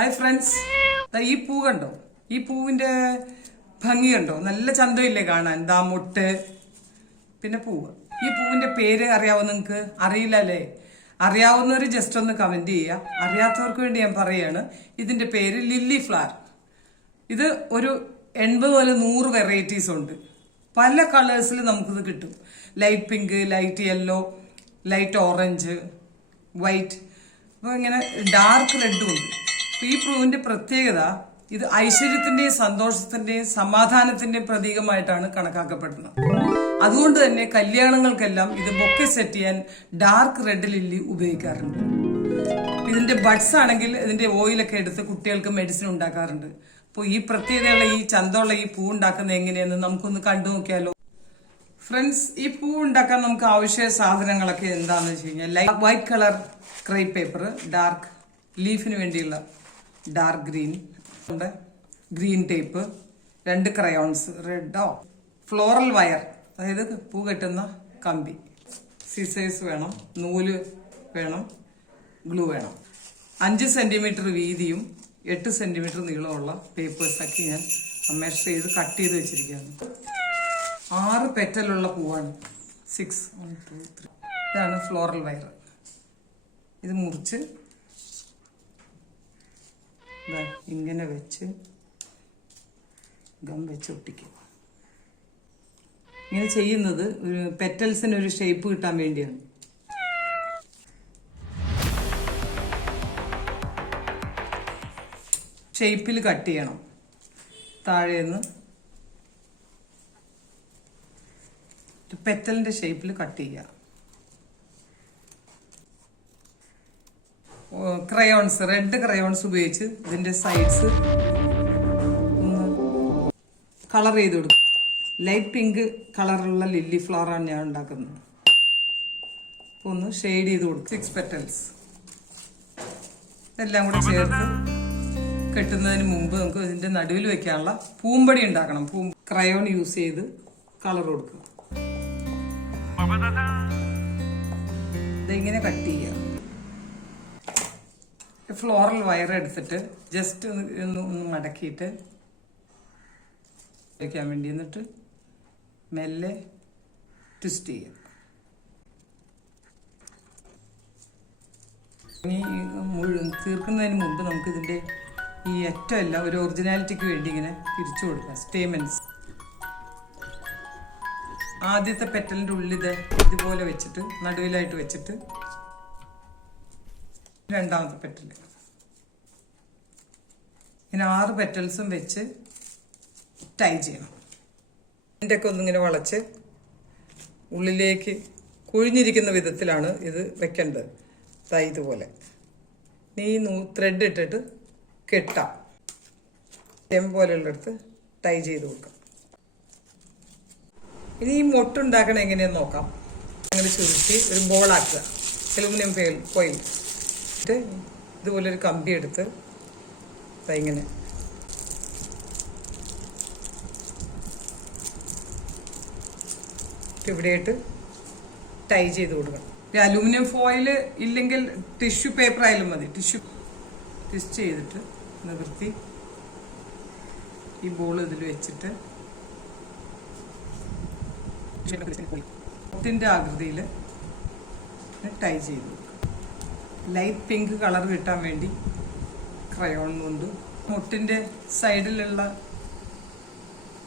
Hi friends, ഈ പൂ കണ്ടോ? ഈ പൂവിന്റെ ഭംഗി കണ്ടോ? നല്ല ചന്തമില്ലേ കാണാൻ? ദാ മുട്ട്, പിന്നെ പൂവ്. ഈ പൂവിന്റെ പേര് അറിയാവോ നിങ്ങൾക്ക്? അറിയില്ല അല്ലേ? അറിയാവുന്നവർ ജസ്റ്റ് ഒന്ന് കമന്റ് ചെയ്യുക. അറിയാത്തവർക്ക് വേണ്ടി ഞാൻ പറയാണ്, ഇതിന്റെ പേര് ലില്ലി ഫ്ലവർ. ഇത് ഒരു 80 മുതൽ 100 വെറൈറ്റീസ് ഉണ്ട്. പല കളേഴ്സിൽ നമുക്കിത് കിട്ടും. Light pink, light yellow, light orange, white, അപ്പോൾ ഇങ്ങനെ ഡാർക്ക് റെഡും ഉണ്ട്. ഈ പൂവിന്റെ പ്രത്യേകത, ഇത് ഐശ്വര്യത്തിന്റെയും സന്തോഷത്തിന്റെയും സമാധാനത്തിന്റെയും പ്രതീകമായിട്ടാണ് കണക്കാക്കപ്പെടുന്നത്. അതുകൊണ്ട് തന്നെ കല്യാണങ്ങൾക്കെല്ലാം ഇത് ബൊക്കെ സെറ്റ് ചെയ്യാൻ ഡാർക്ക് റെഡ് ലില്ലി ഉപയോഗിക്കാറുണ്ട്. ഇതിന്റെ ബഡ്സ് ആണെങ്കിൽ ഇതിന്റെ ഓയിലൊക്കെ എടുത്ത് കുട്ടികൾക്ക് മെഡിസിൻ ഉണ്ടാക്കാറുണ്ട്. അപ്പോൾ ഈ പ്രത്യേകതയുള്ള ഈ ചന്തമുള്ള ഈ പൂ ഉണ്ടാക്കുന്നത് എങ്ങനെയെന്ന് നമുക്കൊന്ന് കണ്ടു നോക്കിയാലോ. ഫ്രണ്ട്സ്, ഈ പൂ ഉണ്ടാക്കാൻ നമുക്ക് ആവശ്യ സാധനങ്ങളൊക്കെ എന്താണെന്ന് വെച്ച് കഴിഞ്ഞാൽ, white colour crepe paper, dark ലീഫിന് വേണ്ടിയുള്ള dark green, green tape, 2 crayons റെഡോ, ഫ്ലോറൽ വയർ, അതായത് പൂ കെട്ടുന്ന കമ്പി, സിസേഴ്സ് വേണം, നൂല് വേണം, ഗ്ലൂ വേണം. 5 സെന്റിമീറ്റർ വീതിയും 8 സെന്റിമീറ്റർ നീളമുള്ള പേപ്പേഴ്സൊക്കെ ഞാൻ മെഷർ ചെയ്ത് കട്ട് ചെയ്ത് വെച്ചിരിക്കുകയാണ്. 6 പെറ്റലുള്ള പൂവാണ്. 6 1 2 3. ഇതാണ് ഫ്ലോറൽ വയർ. ഇത് മുറിച്ച് ഇങ്ങനെ വെച്ച് ഗം വെച്ച് ഒട്ടിക്കുക. ഇങ്ങനെ ചെയ്യുന്നത് ഒരു പെറ്റൽസിന് ഒരു ഷേപ്പ് കിട്ടാൻ വേണ്ടിയാണ്. ഷേപ്പിൽ കട്ട് ചെയ്യണം. താഴേന്ന് പെറ്റലിന്റെ ഷേപ്പിൽ കട്ട് ചെയ്യുക. ക്രയോൺസ്, റെഡ് ക്രയോൺസ് ഉപയോഗിച്ച് ഇതിന്റെ സൈഡ്സ് ഒന്ന് കളർ ചെയ്ത് കൊടുക്കും. ലൈറ്റ് പിങ്ക് കളറുള്ള ലില്ലി ഫ്ലവറാണ് ഞാൻ ഉണ്ടാക്കുന്നത്. അപ്പോൾ ഒന്ന് ഷെയ്ഡ് ചെയ്ത് കൊടുക്കും. 6 പെറ്റൽസ് എല്ലാം കൂടെ ചേർത്ത് കെട്ടുന്നതിന് മുമ്പ് നമുക്ക് ഇതിന്റെ നടുവിൽ വെക്കാനുള്ള പൂമ്പടി ഉണ്ടാക്കണം. ക്രയോൺ യൂസ് ചെയ്ത് കളർ കൊടുക്കുക. ഇതിങ്ങനെ കട്ട് ചെയ്യുക. ഫ്ലോറൽ വയർ എടുത്തിട്ട് ജസ്റ്റ് ഒന്ന് മടക്കിയിട്ട് വയ്ക്കാൻ വേണ്ടി, എന്നിട്ട് മെല്ലെ ട്വിസ്റ്റ് ചെയ്യുക. ഇനി തീർക്കുന്നതിന് മുമ്പ് നമുക്ക് ഇതിന്റെ ഈ അറ്റമെല്ലാം ഒരു ഒറിജിനാലിറ്റിക്ക് വേണ്ടി ഇങ്ങനെ തിരിച്ചു കൊടുക്കുക. സ്റ്റേമെൻസ് ആദ്യത്തെ പെറ്റലിന്റെ ഉള്ളിൽ ഇതുപോലെ വെച്ചിട്ട് നടുവിലായിട്ട് വെച്ചിട്ട്, രണ്ടാമത്തെ പെറ്റൽ ഇങ്ങനെ 6 പെറ്റൽസും വെച്ച് ടൈ ചെയ്യണം. ഇതിൻ്റെ ഒക്കെ ഒന്നിങ്ങനെ വളച്ച് ഉള്ളിലേക്ക് കുഴിഞ്ഞിരിക്കുന്ന വിധത്തിലാണ് ഇത് വെക്കേണ്ടത്. തൈ ഇതുപോലെ ഈ ത്രെഡ് ഇട്ടിട്ട് കെട്ടാം. പോലെയുള്ളിടത്ത് ടൈ ചെയ്ത് കൊടുക്കാം. ഇനി ഈ മൊട്ടുണ്ടാക്കണം എങ്ങനെയെന്ന് നോക്കാം. അങ്ങനെ ചുരുട്ടി ഒരു ബോളാക്കുക. അലുമിനിയം ഫോയിൽ ഇതുപോലെ ഒരു കമ്പി എടുത്ത് ഇങ്ങനെ ഇവിടെയായിട്ട് ടൈ ചെയ്ത് കൊടുക്കണം. അലൂമിനിയം ഫോയിൽ ഇല്ലെങ്കിൽ ടിഷ്യൂ പേപ്പർ ആയാലും മതി. ടിഷ്യൂ ട്വിസ്റ്റ് ചെയ്തിട്ട് നിവർത്തി ഈ ബോൾ ഇതിൽ വെച്ചിട്ട് മുട്ടിന്റെ ആകൃതിയിൽ ടൈ ചെയ്ത് കൊടുക്കുക. ലൈറ്റ് പിങ്ക് കളർ കിട്ടാൻ വേണ്ടി ക്രയോൺ കൊണ്ട് മുട്ടിന്റെ സൈഡിലുള്ള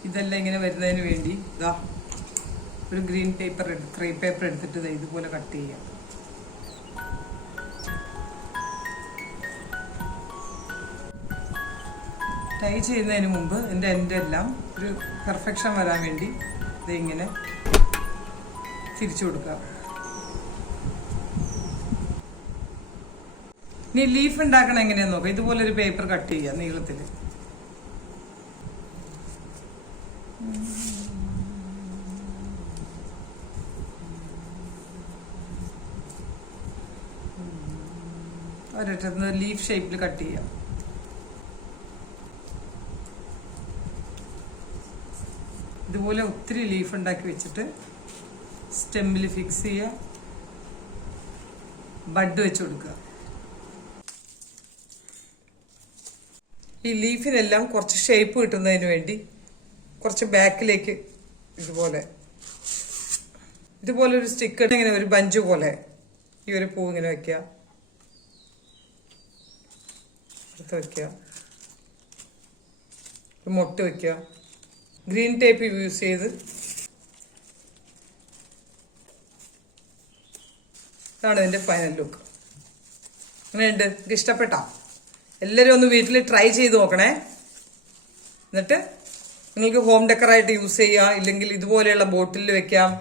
ഇതെല്ലാം ഇങ്ങനെ വരുന്നതിന് വേണ്ടി ഇതാ ഒരു ഗ്രീൻ പേപ്പർ, ക്രേപ്പ് പേപ്പർ എടുത്തിട്ട് ഇതുപോലെ കട്ട് ചെയ്യാം. ടൈ ചെയ്യുന്നതിന് മുമ്പ് എൻ്റെ എല്ലാം ഒരു പെർഫെക്ഷൻ വരാൻ വേണ്ടി ഇതിങ്ങനെ തിരിച്ചു കൊടുക്കുക. ഇനി ലീഫ് ഉണ്ടാക്കണം എങ്ങനെയാന്ന് നോക്കാം. ഇതുപോലെ ഒരു പേപ്പർ കട്ട് ചെയ്യുക നീളത്തിൽ. ഒരറ്റത്ത് ലീഫ് ഷേപ്പിൽ കട്ട് ചെയ്യാം. ഇതുപോലെ ഒത്തിരി ലീഫ് ഉണ്ടാക്കി വെച്ചിട്ട് സ്റ്റെമ്മിൽ ഫിക്സ് ചെയ്യുക. ബഡ് വെച്ച് കൊടുക്കുക. ഈ ലീഫിനെല്ലാം കുറച്ച് ഷേപ്പ് കിട്ടുന്നതിന് വേണ്ടി കുറച്ച് ബാക്കിലേക്ക് ഇതുപോലെ ഒരു സ്റ്റിക്കർ ഇങ്ങനെ ഒരു ബഞ്ച് പോലെ ഈ ഒരു പൂ ഇങ്ങനെ വെക്കുക, എടുത്ത് വെക്കുക, മൊട്ട് വെക്കുക, ഗ്രീൻ ടേപ്പ് യൂസ് ചെയ്ത്. ഇതാണ് ഇതിന്റെ ഫൈനൽ ലുക്ക്. അങ്ങനെയുണ്ട്, എനിക്ക് ഇഷ്ടപ്പെട്ടോ? എല്ലാവരും ഒന്ന് വീട്ടിൽ ട്രൈ ചെയ്ത് നോക്കണേ. എന്നിട്ട് നിങ്ങൾക്ക് ഹോം ഡെക്കറായിട്ട് യൂസ് ചെയ്യാം, ഇല്ലെങ്കിൽ ഇതുപോലെയുള്ള ബോട്ടിലിൽ വെക്കാം,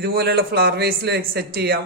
ഇതുപോലെയുള്ള ഫ്ലവർ വേസിൽ സെറ്റ് ചെയ്യാം.